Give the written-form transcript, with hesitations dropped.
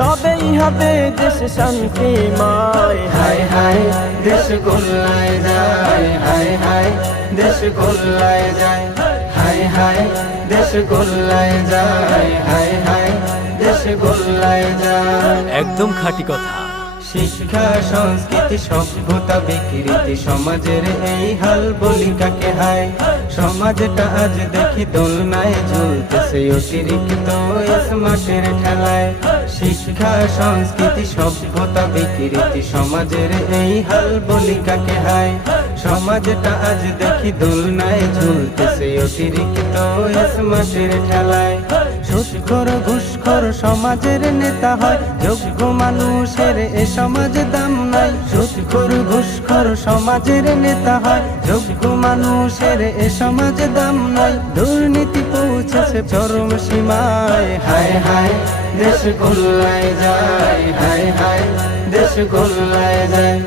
তবেই হবে দেশ শান্তিময়। হায় হায় দেশ গোল্লায় যায়, হায় হায় দেশ গোল্লায় যায়, হায় হায় দেশ গোল্লায় যায়, হায় হায় দেশ গোল্লায় যায়। একদম খাঁটি কথা। শিক্ষা সংস্কৃতি সভ্যতা বিকৃতি সমাজের এই হাল বলি কাকে হায়। সমাজটা আজ দেখি দোলনায় ঝুলতেছে অতিরিক্ত স্মার্টের ঠেলায়। শিক্ষা সংস্কৃতি সভ্যতা বিকৃতি সমাজের এই হাল বলি কাকে হায়। সমাজটা আজ দেখি দোলনায় ঝুলতেছে অতিরিক্ত স্মার্টের ঠেলায়। সুদখোর ঘুষখোর সমাজের নেতা হয়, যোগ্য মানুষের এ সমাজে দাম নাই। সুদখোর ঘুষখোর সমাজের নেতা হয়, যোগ্য মানুষের এ সমাজে দাম নাই। দুর্নীতি পৌঁছেছে চরম সীমায়, হায় হায় দেশ গোল্লায় যায়, হায় হায় দেশ গোল্লায় যায়।